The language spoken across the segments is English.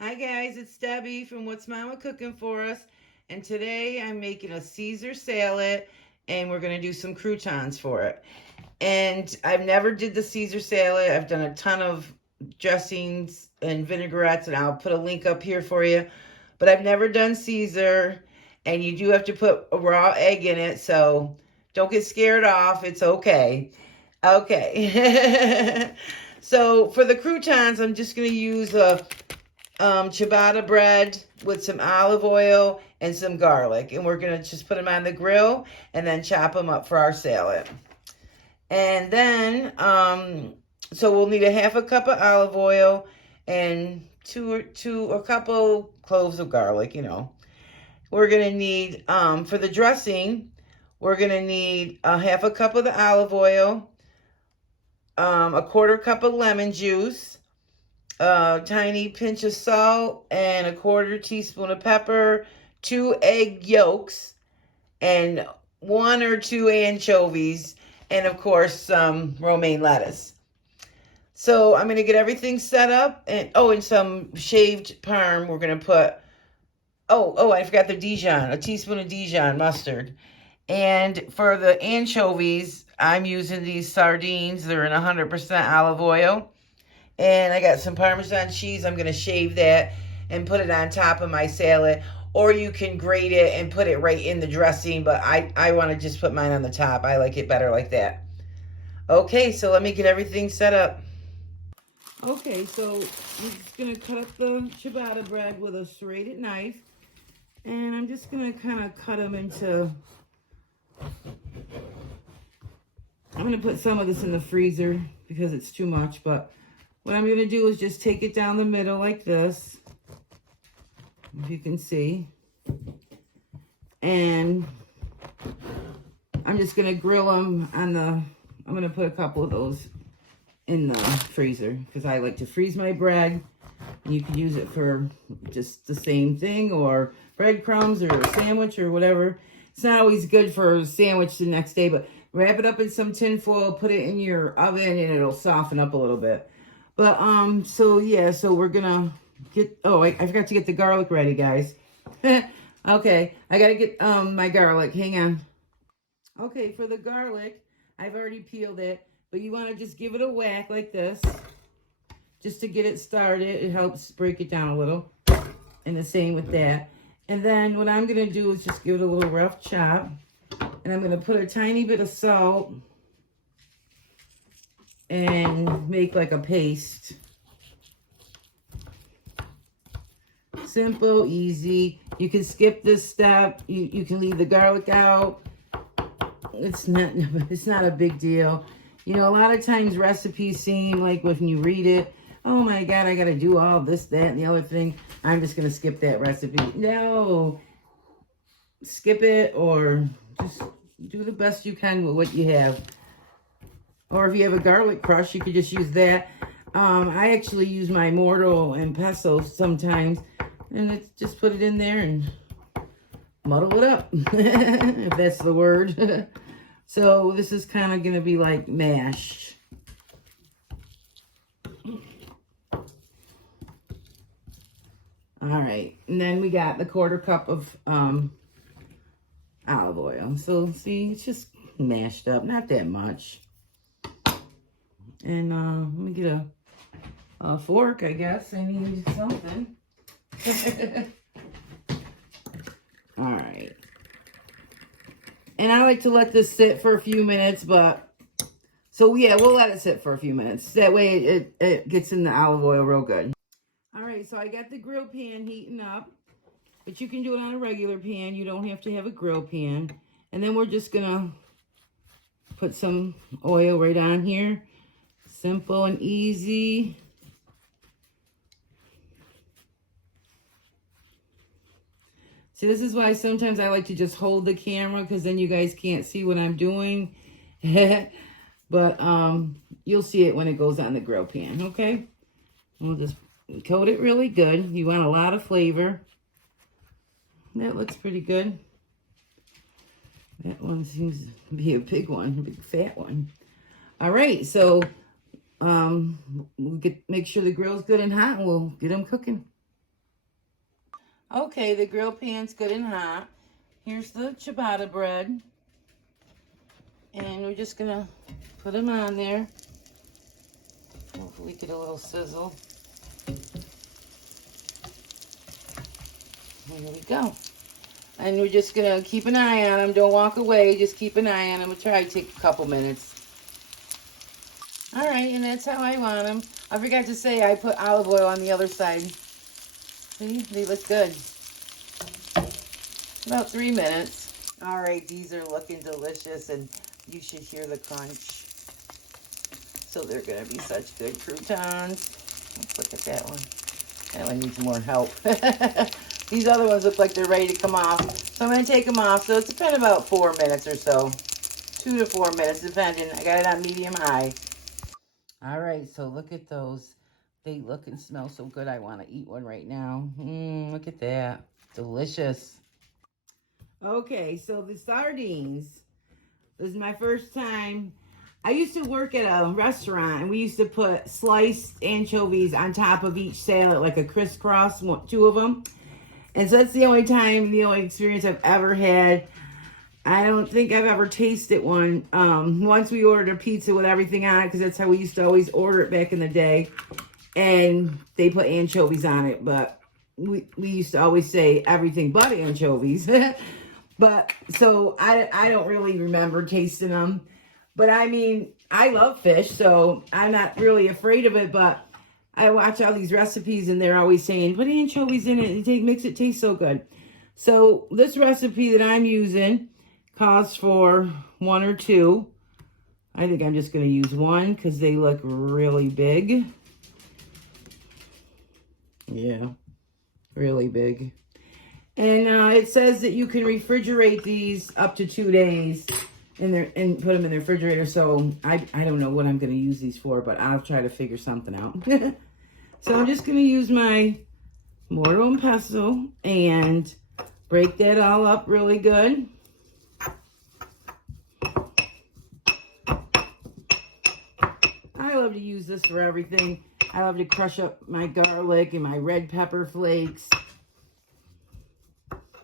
Hi guys, it's Debbie from What's Mama Cooking For Us, and today I'm making a Caesar salad and we're going to do some croutons for it. And I've never did the Caesar salad. I've done a ton of dressings and vinaigrettes, and I'll put a link up here for you. But I've never done Caesar, and you do have to put a raw egg in it, so don't get scared off. It's okay. Okay. So for the croutons, I'm just going to use a ciabatta bread with some olive oil and some garlic. And we're going to just put them on the grill and then chop them up for our salad. And then, so we'll need a half a cup of olive oil and a couple cloves of garlic, you know. We're going to need, for the dressing, we're going to need a half a cup of the olive oil, a quarter cup of lemon juice, a tiny pinch of salt, and a quarter teaspoon of pepper, 2 egg yolks, and 1 or 2 anchovies, and of course some romaine lettuce. So I'm going to get everything set up, and some shaved parm. We're going to put, I forgot the Dijon, a teaspoon of Dijon mustard. And for the anchovies, I'm using these sardines. They're in 100% olive oil. And I got some Parmesan cheese. I'm going to shave that and put it on top of my salad. Or you can grate it and put it right in the dressing. But I want to just put mine on the top. I like it better like that. Okay, so let me get everything set up. Okay, so I'm just going to cut up the ciabatta bread with a serrated knife. And I'm just going to kind of cut them into... I'm going to put some of this in the freezer because it's too much, but... what I'm going to do is just take it down the middle like this, if you can see. And I'm just going to grill them on the, I'm going to put a couple of those in the freezer because I like to freeze my bread. And you can use it for just the same thing or breadcrumbs or a sandwich or whatever. It's not always good for a sandwich the next day, but wrap it up in some tin foil, put it in your oven, and it'll soften up a little bit. But, so we're gonna get, I forgot to get the garlic ready, guys. Okay, I gotta get, my garlic, hang on. Okay, for the garlic, I've already peeled it, but you wanna just give it a whack like this, just to get it started. It helps break it down a little, and the same with that. And then what I'm gonna do is just give it a little rough chop, and I'm gonna put a tiny bit of salt, and make like a paste. Simple, easy. You can skip this step. You can leave the garlic out. It's not a big deal. You know, a lot of times recipes seem like when you read it, oh my God, I got to do all this, that, and the other thing. I'm just going to skip that recipe. No. Skip it or just do the best you can with what you have. Or if you have a garlic crush, you could just use that. I actually use my mortar and pestle sometimes. And it's just put it in there and muddle it up. If that's the word. So this is kind of going to be like mashed. Alright. And then we got the quarter cup of olive oil. So see, it's just mashed up. Not that much. And let me get a fork, I guess. I need something. All right. And I like to let this sit for a few minutes, but... so, yeah, we'll let it sit for a few minutes. That way it gets in the olive oil real good. All right, so I got the grill pan heating up. But you can do it on a regular pan. You don't have to have a grill pan. And then we're just going to put some oil right on here. Simple and easy. See, this is why sometimes I like to just hold the camera because then you guys can't see what I'm doing. But you'll see it when it goes on the grill pan, okay? We'll just coat it really good. You want a lot of flavor. That looks pretty good. That one seems to be a big one, a big fat one. All right, so we'll make sure the grill's good and hot, and we'll get them cooking. Okay, the grill pan's good and hot. Here's the ciabatta bread. And we're just going to put them on there. Hopefully get a little sizzle. There we go. And we're just going to keep an eye on them. Don't walk away. Just keep an eye on them. We'll try to take a couple minutes. All right, and that's how I want them. I forgot to say I put olive oil on the other side. See, they look good. About 3 minutes. All right, these are looking delicious, and you should hear the crunch. So they're going to be such good croutons. Let's look at that one. That one needs more help. These other ones look like they're ready to come off. So I'm going to take them off. So it's been about 4 minutes or so. 2 to 4 minutes, depending. I got it on medium high. All right, so look at those. They look and smell so good. I want to eat one right now. Look at that. Delicious. Okay, so the sardines. This is my first time. I used to work at a restaurant, and we used to put sliced anchovies on top of each salad, like a crisscross, 2 of them. And so that's the only experience I've ever had. I don't think I've ever tasted one. Once we ordered a pizza with everything on it, because that's how we used to always order it back in the day. And they put anchovies on it, but we used to always say everything but anchovies. But so I don't really remember tasting them. But I mean, I love fish, so I'm not really afraid of it. But I watch all these recipes, and they're always saying, put anchovies in it. It makes it taste so good. So this recipe that I'm using calls for 1 or 2. I think I'm just going to use 1 because they look really big. Yeah, really big. And it says that you can refrigerate these up to 2 days and put them in the refrigerator. So I don't know what I'm going to use these for, but I'll try to figure something out. So I'm just going to use my mortar and pestle and break that all up really good. I love to use this for everything. I love to crush up my garlic and my red pepper flakes.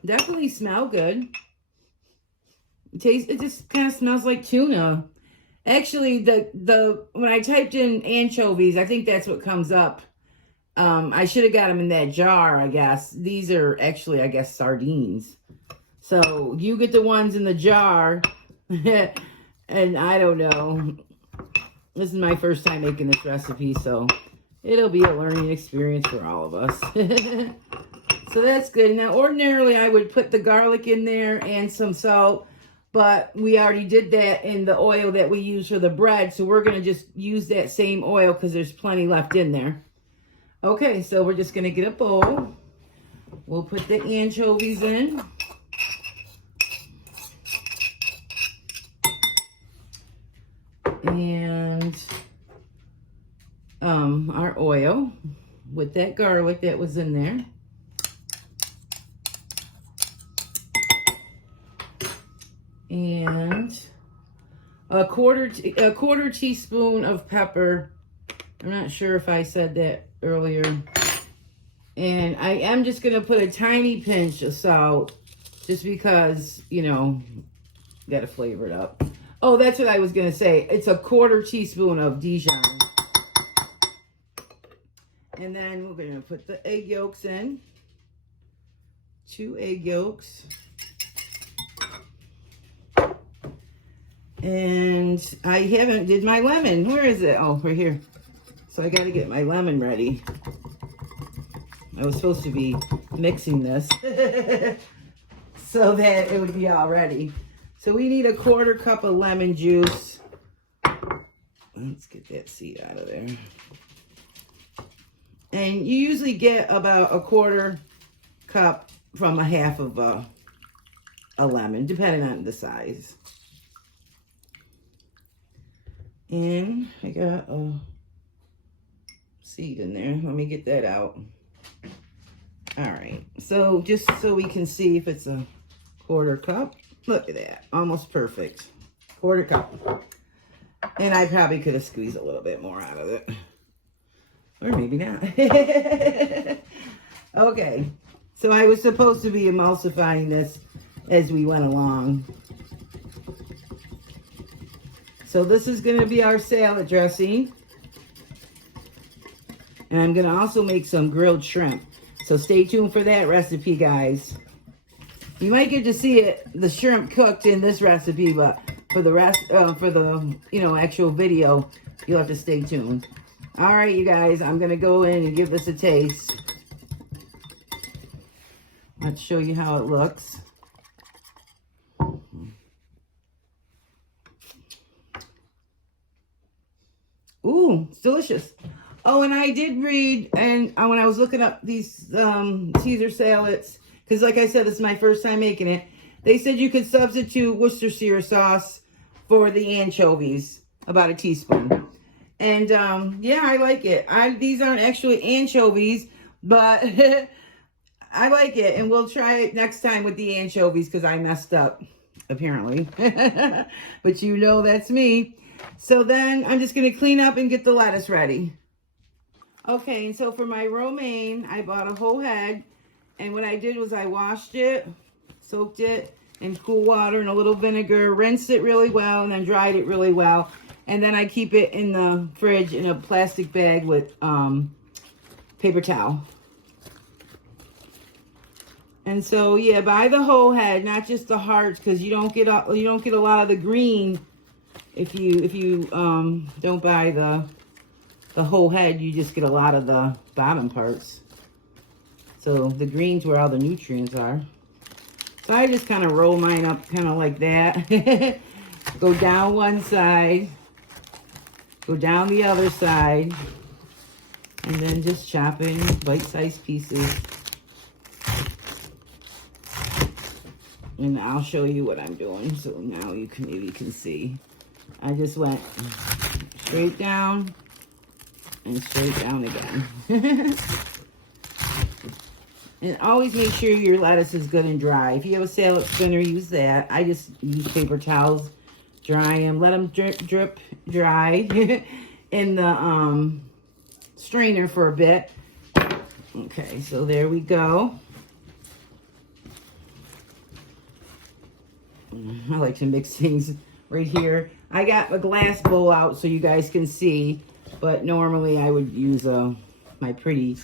Definitely smell good. It just kind of smells like tuna. Actually, when I typed in anchovies, I think that's what comes up. I should have got them in that jar, I guess. These are actually, I guess, sardines. So you get the ones in the jar. And I don't know. This is my first time making this recipe, so it'll be a learning experience for all of us. So that's good. Now, ordinarily, I would put the garlic in there and some salt, but we already did that in the oil that we use for the bread, so we're going to just use that same oil because there's plenty left in there. Okay, so we're just going to get a bowl. We'll put the anchovies in. And our oil with that garlic that was in there. And a quarter teaspoon of pepper. I'm not sure if I said that earlier. And I am just going to put a tiny pinch of salt just because, you know, got to flavor it up. Oh, that's what I was going to say. It's a quarter teaspoon of Dijon. And then we're going to put the egg yolks in. 2 egg yolks. And I haven't did my lemon. Where is it? Oh, right here. So I got to get my lemon ready. I was supposed to be mixing this so that it would be all ready. So we need a 1/4 cup of lemon juice. Let's get that seed out of there. And you usually get about a 1/4 cup from a half of a lemon, depending on the size. And I got a seed in there. Let me get that out. All right. So just so we can see if it's a 1/4 cup. Look at that. Almost perfect. 1/4 cup. And I probably could have squeezed a little bit more out of it. Or maybe not. Okay. So I was supposed to be emulsifying this as we went along. So this is going to be our salad dressing. And I'm going to also make some grilled shrimp. So stay tuned for that recipe, guys. You might get to see the shrimp cooked in this recipe, but for the rest, for the, actual video, you'll have to stay tuned. All right, you guys, I'm going to go in and give this a taste. Let's show you how it looks. Ooh, it's delicious. Oh, and I did read, and when I was looking up these Caesar salads, because like I said, this is my first time making it, they said you could substitute Worcestershire sauce for the anchovies, about a teaspoon. And yeah, I like it. These aren't actually anchovies, but I like it. And we'll try it next time with the anchovies because I messed up, apparently. But that's me. So then I'm just going to clean up and get the lettuce ready. Okay, and so for my romaine, I bought a whole head. And what I did was I washed it, soaked it in cool water and a little vinegar, rinsed it really well, and then dried it really well. And then I keep it in the fridge in a plastic bag with paper towel. And so yeah, buy the whole head, not just the hearts, because you don't get a lot of the green if you don't buy the whole head. You just get a lot of the bottom parts. So the green's where all the nutrients are. So I just kind of roll mine up kind of like that. Go down one side. Go down the other side. And then just chop in bite-sized pieces. And I'll show you what I'm doing. So now maybe you can see. I just went straight down and straight down again. And always make sure your lettuce is good and dry. If you have a salad spinner, use that. I just use paper towels, dry them, let them drip dry in the strainer for a bit. Okay, so there we go. I like to mix things right here. I got a glass bowl out so you guys can see, but normally I would use my pretty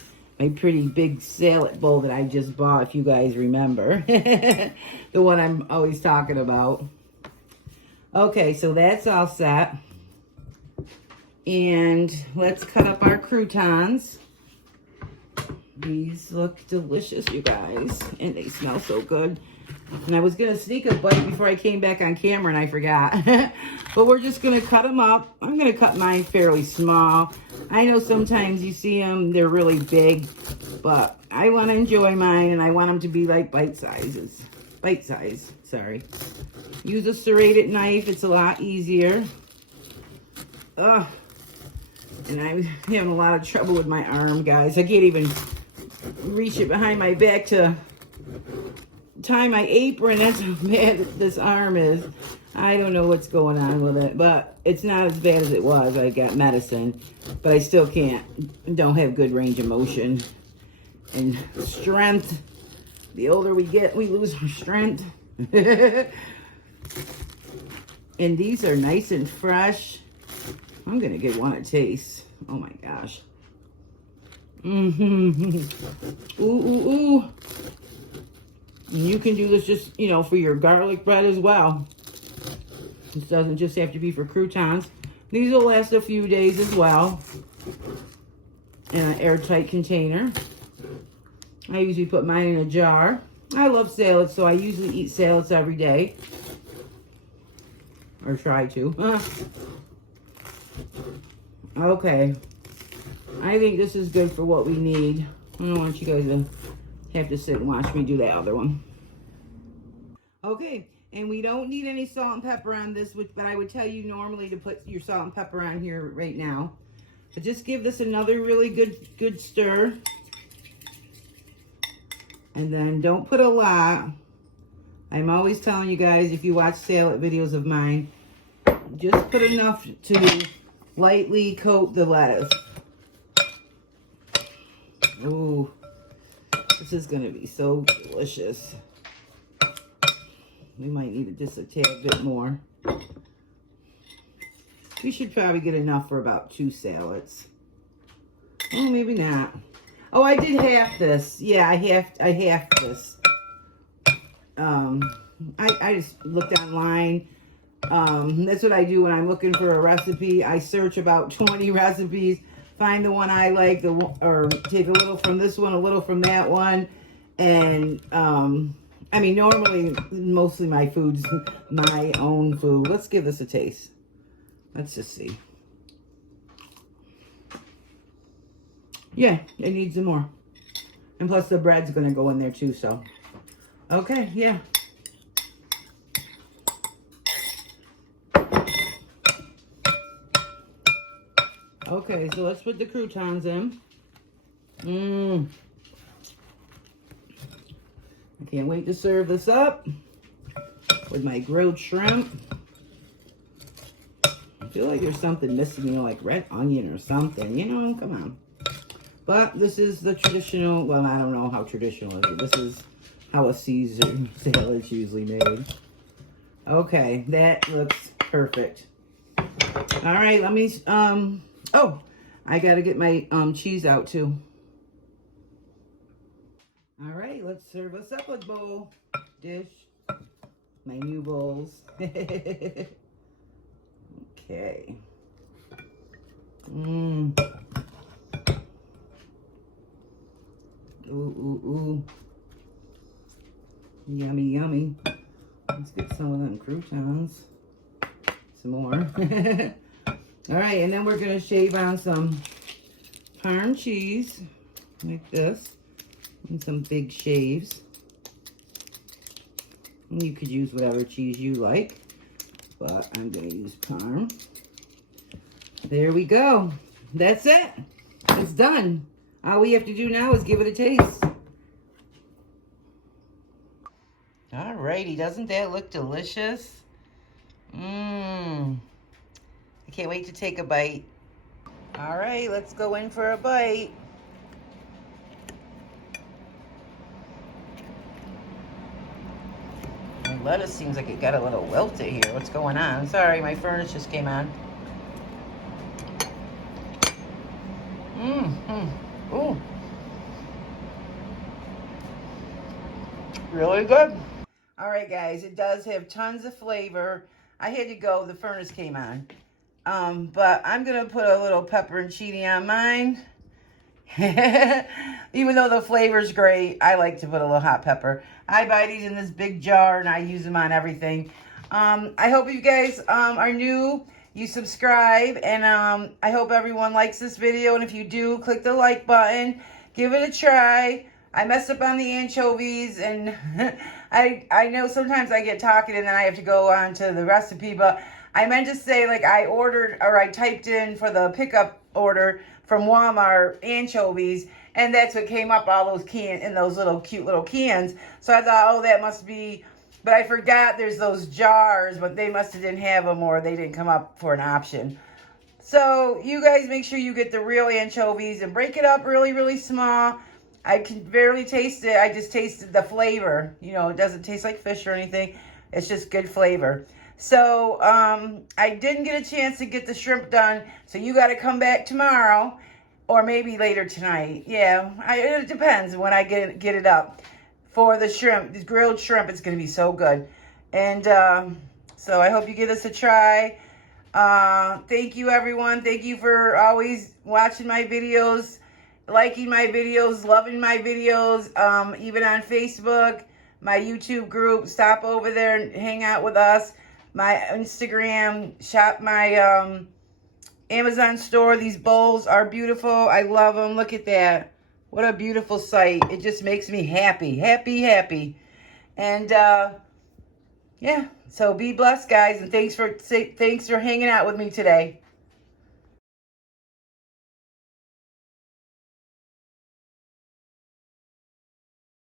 big salad bowl that I just bought, if you guys remember. The one I'm always talking about. Okay, so that's all set. And let's cut up our croutons. These look delicious, you guys. And they smell so good. And I was going to sneak a bite before I came back on camera and I forgot. But we're just going to cut them up. I'm going to cut mine fairly small. I know sometimes you see them, they're really big. But I want to enjoy mine and I want them to be like bite sizes. Bite size, sorry. Use a serrated knife. It's a lot easier. Ugh. And I'm having a lot of trouble with my arm, guys. I can't even reach it behind my back to tie my apron. That's how bad this arm is. I don't know what's going on with it, but it's not as bad as it was. I got medicine, but I still don't have good range of motion and strength. The older we get, we lose our strength. And these are nice and fresh. I'm gonna give one a taste. Oh my gosh. Ooh, ooh, ooh. And you can do this just, for your garlic bread as well. This doesn't just have to be for croutons. These will last a few days as well. In an airtight container. I usually put mine in a jar. I love salads, so I usually eat salads every day. Or try to. Okay. I think this is good for what we need. I don't want you guys to have to sit and watch me do that other one. Okay, and we don't need any salt and pepper on this, but I would tell you normally to put your salt and pepper on here right now. But just give this another really good stir. And then don't put a lot. I'm always telling you guys, if you watch salad videos of mine, just put enough to lightly coat the lettuce. Ooh. This is going to be so delicious. We might need just a tad bit more. We should probably get enough for about 2 salads. Oh, maybe not. Oh, I did half this. Yeah, I half this. I just looked online. That's what I do when I'm looking for a recipe. I search about 20 recipes, find the one I like, or take a little from this one, a little from that one, and I mean, normally, mostly my food's my own food. Let's give this a taste. Let's just see. Yeah, it needs some more. And plus the bread's going to go in there too, so. Okay, yeah. Okay, so let's put the croutons in. I can't wait to serve this up with my grilled shrimp. I feel like there's something missing, you know, like red onion or something, you know, come on. But this is the traditional, well, I don't know how traditional it is. This is how a Caesar salad's usually made. Okay, that looks perfect. All right, let me, oh, I got to get my cheese out too. All right, let's serve us up a bowl, dish, my new bowls. Okay. Ooh, ooh, ooh. Yummy, yummy. Let's get some of them croutons. Some more. All right, and then we're going to shave on some Parm cheese, like this. And some big shaves. And you could use whatever cheese you like, but I'm going to use Parm. There we go. That's it. It's done. All we have to do now is give it a taste. Alrighty, doesn't that look delicious? I can't wait to take a bite. All right, let's go in for a bite. My lettuce seems like it got a little wilted here. What's going on? Sorry, my furnace just came on. Ooh. Really good. All right, guys, it does have tons of flavor. I had to go, the furnace came on. But I'm gonna put a little pepperoncini on mine. Even though the flavor's great, I like to put a little hot pepper. I buy these in this big jar and I use them on everything. I hope you guys are new, you subscribe, and I hope everyone likes this video. And if you do, click the like button, give it a try. I messed up on the anchovies, and I know sometimes I get talking and then I have to go on to the recipe, but I meant to say, like, I ordered, or I typed in for the pickup order from Walmart anchovies, and that's what came up, all those cans in those little cute little cans. So I thought, oh, that must be, but I forgot there's those jars, but they must have didn't have them, or they didn't come up for an option. So you guys make sure you get the real anchovies and break it up really, really small. I can barely taste it. I just tasted the flavor. You know, it doesn't taste like fish or anything. It's just good flavor. So I didn't get a chance to get the shrimp done. So you got to come back tomorrow, or maybe later tonight. Yeah, it depends when I get it up. For the shrimp, the grilled shrimp, it's going to be so good. And so I hope you give this a try. Thank you, everyone. Thank you for always watching my videos, liking my videos, loving my videos, even on Facebook, my YouTube group. Stop over there and hang out with us. My Instagram, shop my Amazon store. These bowls are beautiful. I love them. Look at that. What a beautiful sight. It just makes me happy, happy, happy. And yeah, so be blessed, guys, and thanks for hanging out with me today.